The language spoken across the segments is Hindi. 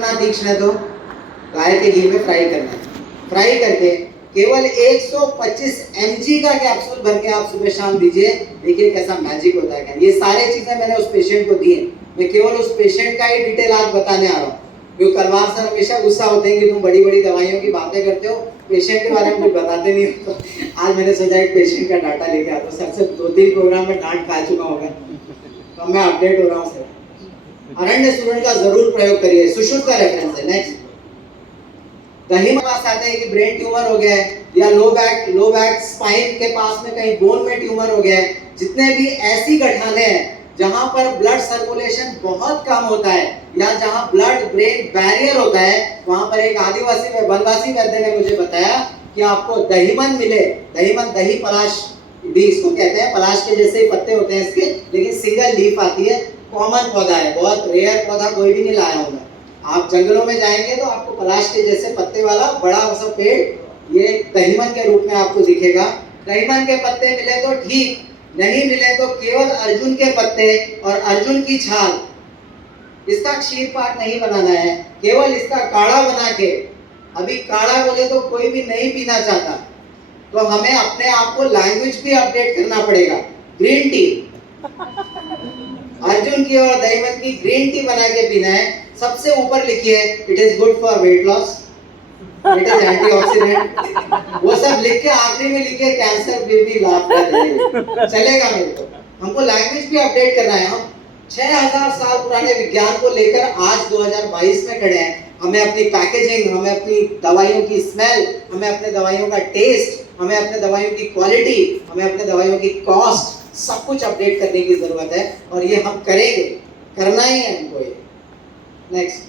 कितना तीक्ष्ण है, तो गाय के घी में फ्राई करना है। फ्राई करके केवल 125 mg का कैप्सूल भर के आप सुबह शाम दीजिए, देखिए कैसा मैजिक होता है। ये सारे चीजें मैंने उस पेशेंट को दी है। मैं केवल उस पेशेंट का ही डिटेल आज बताने आ रहा हूँ, क्योंकि कलवार सर हमेशा गुस्सा होते हैं कि तुम बड़ी बड़ी दवाइयों की बातें करते हो, पेशेंट के बारे में कुछ बताते नहीं हो। तो आज मैंने सोचा एक पेशेंट का डाटा लेके आता हूँ। सर से 2-3 प्रोग्राम में डांट खा चुका होगा, तो मैं अपडेट हो रहा हूँ सर। अरण्य स्टूडेंट का जरूर प्रयोग करिए, सुश्रुत का रेफरेंस है। नेक्स्ट, कहीं पास आते हैं कि ब्रेन ट्यूमर हो गया है, या लो बैक स्पाइन के पास में कहीं बोन में ट्यूमर हो गया है। जितने भी ऐसी गठाने हैं जहां पर ब्लड सर्कुलेशन बहुत कम होता है, या जहां ब्लड ब्रेन बैरियर होता है, वहां पर एक आदिवासी वनवासी वैद्य ने मुझे बताया कि आपको दहीमन मिले। दहीमन, दही पलाश भी इसको कहते हैं, पलाश के जैसे ही पत्ते होते हैं इसके, लेकिन सिंगल लीफ आती है, कॉमन पौधा है, बहुत रेयर पौधा, कोई भी नहीं लाया हूं मैं। आप जंगलों में जाएंगे तो आपको पलाश के जैसे पत्ते वाला बड़ा सा पेड़ ये दहीमन के रूप में आपको दिखेगा। दहीमन के पत्ते मिले तो ठीक, नहीं मिले तो केवल अर्जुन के पत्ते और अर्जुन की छाल, इसका क्षीर पाक नहीं बनाना है, केवल इसका काढ़ा बना के। अभी काढ़ा बोले तो कोई भी नहीं पीना चाहता, तो हमें अपने आप को लैंग्वेज भी अपडेट करना पड़ेगा। ग्रीन टी, अर्जुन की और दहीमन की ग्रीन टी बना के पीना है। सबसे ऊपर लिखिए it is good for weight loss, it is antioxidant, वो सब लिख के आखिरी में लिखिए कैंसर भी लाभ कर चलेगा। मेरे को हमको लैंग्वेज भी अपडेट करना है। हम 6000 साल पुराने विज्ञान को लेकर आज 2022 में खड़े हैं। हमें अपनी पैकेजिंग, हमें अपनी दवाइयों की स्मेल, हमें अपने दवाइयों का टेस्ट, हमें अपने दवाइयों की क्वालिटी, हमें अपने दवाइयों की कॉस्ट, सब कुछ अपडेट करने की जरूरत है, और ये हम करेंगे, करना ही है हमको ये। नेक्स्ट,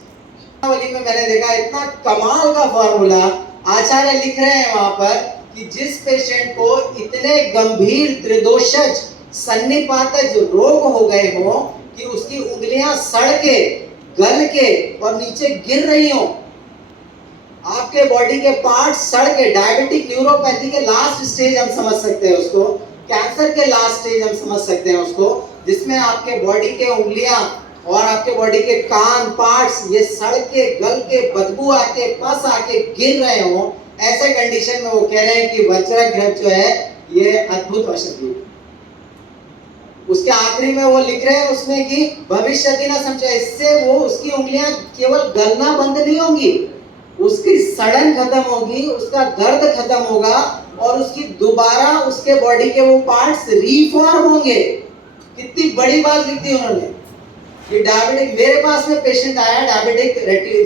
में मैंने देखा इतना कमाल का फॉर्मूला आचार्य लिख रहे हैं वहां पर कि जिस पेशेंट को इतने गंभीर त्रिदोषज सन्निपातज रोग हो गए हो कि उसकी उंगलियां सड़ के, गल के और नीचे गिर रही हो, आपके बॉडी के पार्ट सड़ के, डायबिटिक न्यूरोपैथी के लास्ट स्टेज हम समझ सकते हैं उसको, कैंसर के लास्ट स्टेज हम समझ सकते हैं उसको, जिसमें आपके बॉडी के उंगलियां और आपके बॉडी के कान पार्ट्स ये सड़ के, गल के, बदबू आके, पस आके गिर रहे हो। ऐसे कंडीशन में वो कह रहे हैं कि वज्रघ्रत जो है ये अद्भुत औषधि। उसके आखिरी में वो लिख रहे हैं उसमें कि भविष्यति न समझे, इससे वो उसकी उंगलियां केवल गलना बंद नहीं होंगी, उसकी सड़न खत्म होगी, उसका दर्द खत्म होगा, और उसकी दोबारा उसके बॉडी के वो पार्ट्स रीफॉर्म होंगे। कितनी बड़ी बात लिख दी उन्होंने। ये डायबिटिक, मेरे पास में पेशेंट आया डायबिटिक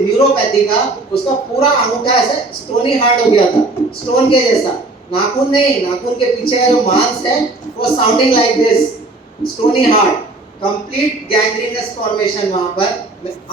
न्यूरोपैथी का, उसका पूरा अंगूठा ऐसे स्टोनी हार्ड हो गया था, स्टोन के जैसा। नाखून नहीं, नाखून के पीछे का जो मांस है वो sounding like this, stony hard, complete gangrenous formation वहां पर।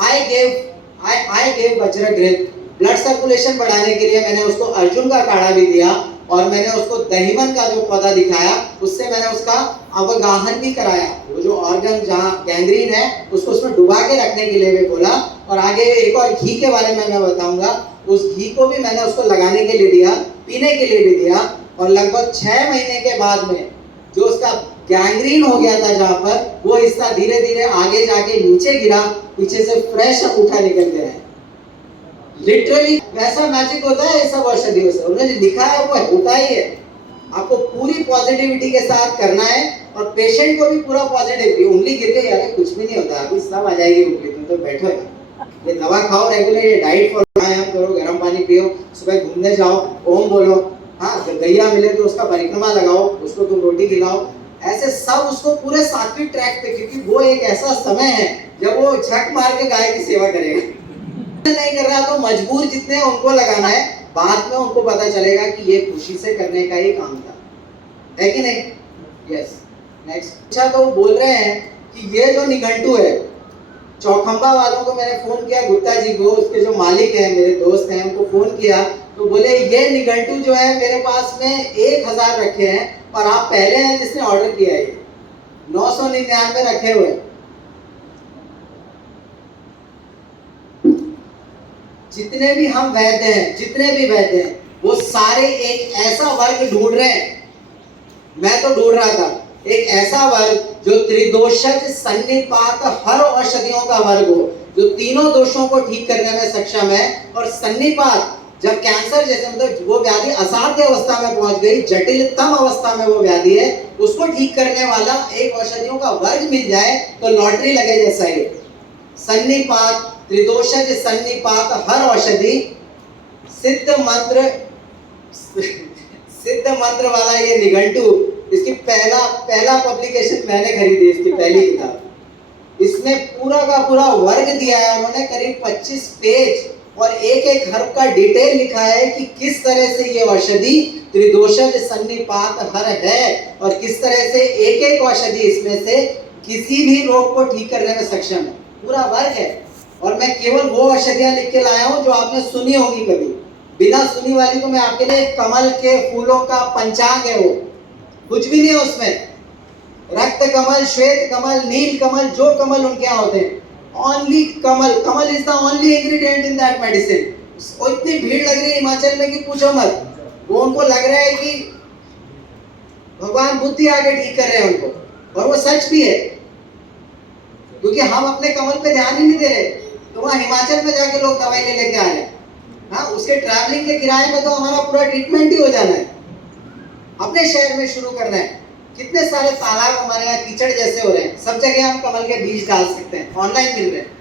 I gave Vajraghrit. Blood circulation बढ़ाने के लिए मैंने उसको अर्जुन का काढ़ा भी दिया, और मैंने उसको दहीमन का जो पौधा दिखाया उससे मैंने उसका अवगाहन भी कराया। वो जो ऑर्गन जहाँ गैंग्रीन है उसको उसमें डुबा के रखने के लिए भी बोला, और आगे एक और घी के बारे में मैं बताऊंगा, उस घी को भी मैंने उसको लगाने के लिए दिया, पीने के लिए भी दिया। और लगभग 6 महीने के बाद में जो उसका गैंग्रीन हो गया था जहाँ पर, वो हिस्सा धीरे धीरे आगे जाके नीचे गिरा, पीछे से फ्रेश अंगूठा निकल गया है। लिटरली वैसा मैजिक होता है ये सब औषधियों से, उन्होंने लिखा है वो होता ही है। आपको पूरी पॉजिटिविटी के साथ करना है, और पेशेंट को भी पूरा पॉजिटिव। उंगली गिर गई, यार कुछ भी नहीं होता, अभी सब आ जाएगी उंगली, तुम तो बैठो, ये दवा खाओ रेगुलर, ये डाइट फॉलो करो, गर्म पानी पियो, सुबह घूमने जाओ, ओम बोलो, हाँ गैया मिले तो उसका परिक्रमा लगाओ, उसको तुम रोटी खिलाओ, ऐसे सब उसको पूरे सात्विक ट्रैक पे, क्योंकि वो एक ऐसा समय है जब वो झक मार के गाय की सेवा करेगा। नहीं कर रहा तो मजबूर जितने हैं उनको लगाना है, बाद में उनको पता चलेगा कि ये खुशी से करने का ही काम था, है कि नहीं? यस। नेक्स्ट, अच्छा तो बोल रहे हैं कि ये जो निघंटू है, चौखंबा वालों को मैंने फोन किया, गुप्ता जी को, उसके जो मालिक हैं मेरे दोस्त हैं, उनको फोन किया तो बोले ये निघंटू जो है मेरे पास में 1000 रखे हैं, और आप पहले हैं जिसने ऑर्डर किया है, 999 रखे हुए। जितने भी हम वैद्य हैं, जितने भी वैद्य हैं, वो सारे एक ऐसा वर्ग ढूंढ रहे हैं, मैं तो ढूंढ रहा था, एक ऐसा वर्ग जो त्रिदोषज सन्निपात हर औषधियों का वर्ग हो, जो तीनों दोषों को ठीक करने में सक्षम है। और सन्निपात, जब कैंसर जैसे मतलब वो व्याधि असाध्य अवस्था में पहुंच गई, जटिलतम अवस्था में वो व्याधि है, उसको ठीक करने वाला एक औषधियों का वर्ग मिल जाए तो लॉटरी लगे जैसा ही। सन्निपात, त्रिदोषज सन्निपात हर औषधि, सिद्ध मंत्र वाला ये निघंटु, इसकी पहला पब्लिकेशन मैंने खरीदी, इसकी पहली किताब। इसमें पूरा का पूरा वर्ग दिया है उन्होंने, करीब 25 पेज, और एक एक हर्ब का डिटेल लिखा है कि किस तरह से ये औषधि त्रिदोषज सन्निपात हर है और किस तरह से एक एक औषधि इसमें से किसी भी रोग को ठीक करने में सक्षम है। पूरा वर्ग है। और मैं केवल वो औषधियां लिख के लाया हूं जो आपने सुनी होगी कभी, बिना सुनी वाली तो मैं आपके लिए कमल के फूलों का पंचांग है, वो कुछ भी नहीं है उसमें। रक्त कमल, श्वेत कमल, नील कमल, जो कमल उनके यहाँ होते हैं, only Kamal, Kamal is the only ingredient in that medicine. और इतनी भीड़ लग रही है हिमाचल में कि पूछो मत। वो उनको लग रहा है कि भगवान बुद्धि आगे ठीक कर रहे हैं उनको, और वो सच भी है, क्योंकि हम अपने कमल पे ध्यान ही नहीं दे रहे। तो वहाँ हिमाचल में जाके लोग दवाई ले लेके आ रहे हैं। हाँ, उसके ट्रैवलिंग के किराए में तो हमारा पूरा ट्रीटमेंट ही हो जाना है। अपने शहर में शुरू करना है। कितने सारे तालाब हमारे यहाँ कीचड़ जैसे हो रहे हैं, सब जगह हम कमल के बीज डाल सकते हैं, ऑनलाइन मिल रहे हैं।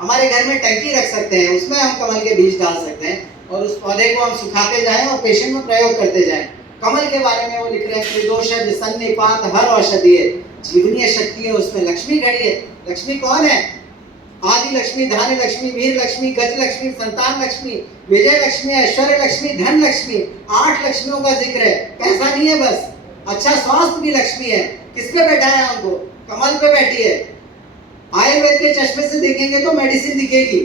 हमारे घर में टंकी रख सकते हैं, उसमें हम कमल के बीज डाल सकते हैं, और उस पौधे को हम सुखाते जाएं और पेशेंट में प्रयोग करते जाएं। कमल के बारे में वो लिख रहे हैं, त्रिदोषज सन्निपात हर औषधि है, जीवनीय शक्ति है उसमें, लक्ष्मी खड़ी है। लक्ष्मी कौन है? आदि लक्ष्मी, धान्य लक्ष्मी, वीर लक्ष्मी, गज लक्ष्मी, संतान लक्ष्मी, विजय लक्ष्मी, ऐश्वर्य लक्ष्मी, धन लक्ष्मी, 8 लक्ष्मियों का जिक्र है। पैसा नहीं है बस, अच्छा स्वास्थ्य भी लक्ष्मी है। किस पे बैठा है हमको? कमल पे बैठी है। आयुर्वेद के चश्मे से देखेंगे तो मेडिसिन दिखेगी,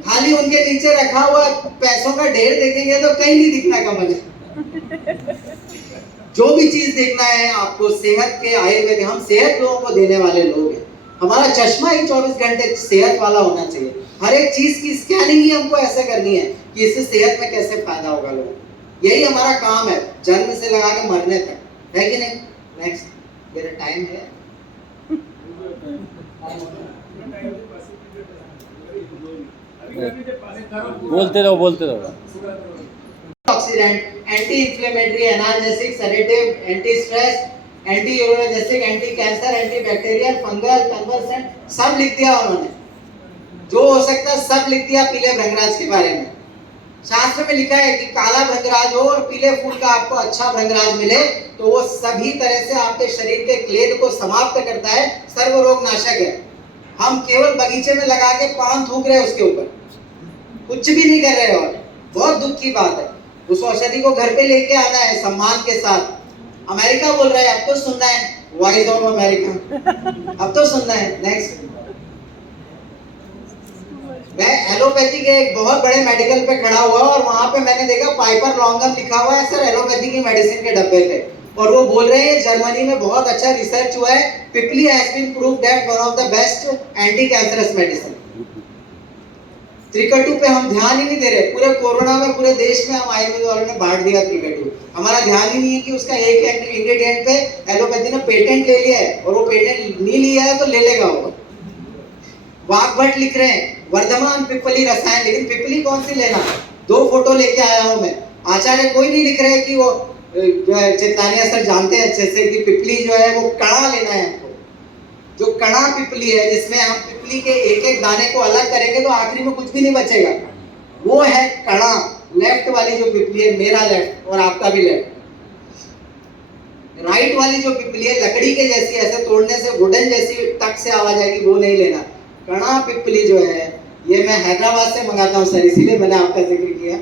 खाली उनके नीचे रखा हुआ पैसों का ढेर देखेंगे तो कहीं नहीं दिखना कमल। जो भी चीज देखना है आपको सेहत के, आयुर्वेद, हम सेहत लोगों को देने वाले लोग हैं। हमारा चश्मा ही 24 घंटे सेहत वाला होना चाहिए। हर एक चीज की स्कैनिंग ही हमको ऐसे करनी है कि इससे सेहत में कैसे फायदा होगा लोगों को। यही हमारा काम है, जन्म से लगा के मरने तक, है कि नहीं? नेक्स्ट, मेरा टाइम है। बोलते रहो। Oxidant, anti inflammatory, analgesic, sedative, anti stress, anti यूरोजेसिक, anti cancer, anti bacterial, fungal, convulsant, सब लिख दिया उन्होंने। जो हो सकता है सब लिख दिया पीले भृंगराज के बारे में। शास्त्र में लिखा है कि काला भृंगराज हो और पीले फूल का आपको अच्छा भृंगराज मिले तो वो सभी तरह से आपके शरीर के क्लेद को समाप्त करता है, सर्व रोग नाशक है। हम केवल बगीचे में लगा के पान थूक रहे हैं उसके ऊपर, कुछ भी नहीं कर रहे। और बहुत दुख की बात है, उस औषधि को घर पे लेके आना है सम्मान के साथ। अमेरिका बोल रहा है, अब तो सुनना है, वॉइस ऑफ अमेरिका, अब तो सुनना है। नेक्स्ट, मैं एलोपैथी के एक बहुत बड़े मेडिकल पे खड़ा हुआ और वहां पे मैंने देखा पाइपर लॉन्गम लिखा हुआ है सर एलोपैथी की मेडिसिन के डब्बे पे, और वो बोल रहे हैं जर्मनी में बहुत अच्छा रिसर्च हुआ है, pippali has been proved that one of the best anti cancerous medicine. Trikatu पे हम ध्यान ही नहीं दे रहे। पूरे कोरोना में पूरे देश में हम आयुर्वेद वालों ने बांट दिया त्रिकटु। हमारा ध्यान ही नहीं है कि उसका एक इंग्रेडिएंट पे एलोपैथी ने पेटेंट ले लिया है, और वो पेटेंट नहीं लिया है तो ले लेगा वो। वाग्भट लिख रहे हैं वर्धमान पिपली रसायन, लेकिन पिपली कौन सी लेना? 2 फोटो लेके आया हूं मैं। आचार्य कोई नहीं लिख रहे कि वो जो है चेतानिया सर जानते हैं अच्छे से कि पिपली जो है वो कड़ा लेना है हमको। जो कड़ा पिपली है जिसमें हम पिपली के एक एक दाने को अलग करेंगे तो आखिरी में कुछ भी नहीं बचेगा, वो है कड़ा। लेफ्ट वाली जो पिपली है, मेरा लेफ्ट और आपका भी लेफ्ट। राइट वाली जो पिपली है लकड़ी के जैसी, ऐसे तोड़ने से वुडन जैसी टक से आवाज आएगी, वो नहीं लेना। कड़ा पिपली जो है ये मैं हैदराबाद से मंगाता हूँ सर, इसीलिए मैंने आपका जिक्र किया।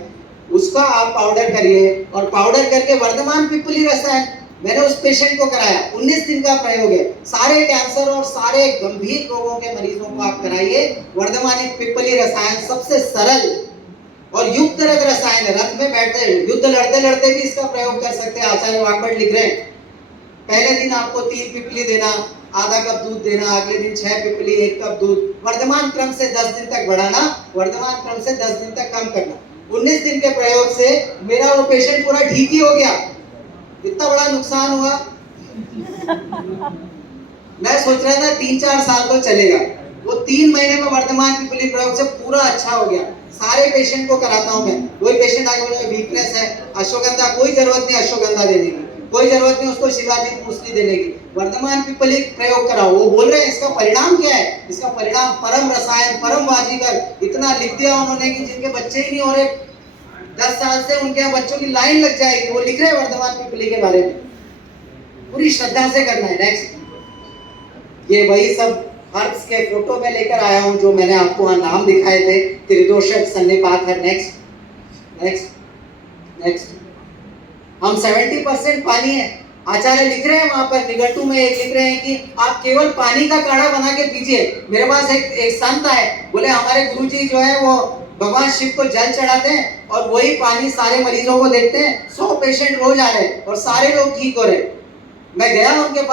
उसका आप पाउडर करिए, और पाउडर करके वर्धमान पिपली रसायन मैंने उस पेशेंट को कराया। 19 दिन का प्रयोग है। सारे कैंसर और सारे गंभीर रोगों के मरीजों को आप कराइए। वर्धमान पिपली रसायन सबसे सरल और युक्त रथ रसायन है। रथ में बैठते युद्ध लड़ते लड़ते भी इसका प्रयोग कर सकते हैं। आचार्य वाग्भट लिख रहे हैं पहले दिन आपको 3 पिपली देना, आधा कप दूध देना, अगले दिन 6 पिपली 1 कप दूध, वर्धमान क्रम से 10 दिन तक बढ़ाना, वर्धमान क्रम से 10 दिन तक कम करना। 19 दिन के प्रयोग से मेरा वो पेशेंट पूरा ठीक ही हो गया। इतना बड़ा नुकसान हुआ। मैं सोच रहा था 3-4 साल तो चलेगा, वो 3 महीने में वर्धमान पिपली प्रयोग से पूरा अच्छा हो गया। सारे पेशेंट को कराता हूँ मैं। कोई पेशेंट आगे बोला वीकनेस है, अश्वगंधा, कोई जरूरत नहीं अश्वगंधा देने की, कोई जरूरत नहीं उसको शिलाजीत मूसली देने की, वर्धमान पिपली प्रयोग कराओ। वो बोल रहे हैं इसका परिणाम क्या है? इसका परिणाम परम रसायन, परम वाजीगर, इतना लिख दिया उन्होंने कि जिनके बच्चे ही नहीं हो रहे 10 साल से, उनके यहाँ बच्चों की लाइन लग जाएगी। वो लिख रहे हैं वर्धमान पिपली के बारे में, पूरी श्रद्धा से करना है। नेक्स्ट, ये वही सब हर्ब्स के फोटो में लेकर आया हूं जो मैंने आपको वहां नाम दिखाए थे, त्रिदोषक सन्निपात है। नेक्स्ट नेक्स्ट नेक्स्ट, हम 70% पानी है। आचार्य लिख रहे हैं वहां पर निघंटू में एक लिख रहे हैं कि आप केवल पानी का काढ़ा बना के पीजिए। मेरे पास एक संत है, बोले हमारे गुरुजी जो है वो भगवान शिव को जल चढ़ाते हैं और वही पानी सारे मरीजों को देते हैं। 100 पेशेंट रोज आ रहे हैं और सारे लोग ठीक हो रहे हैं। मैं गया उनके पास,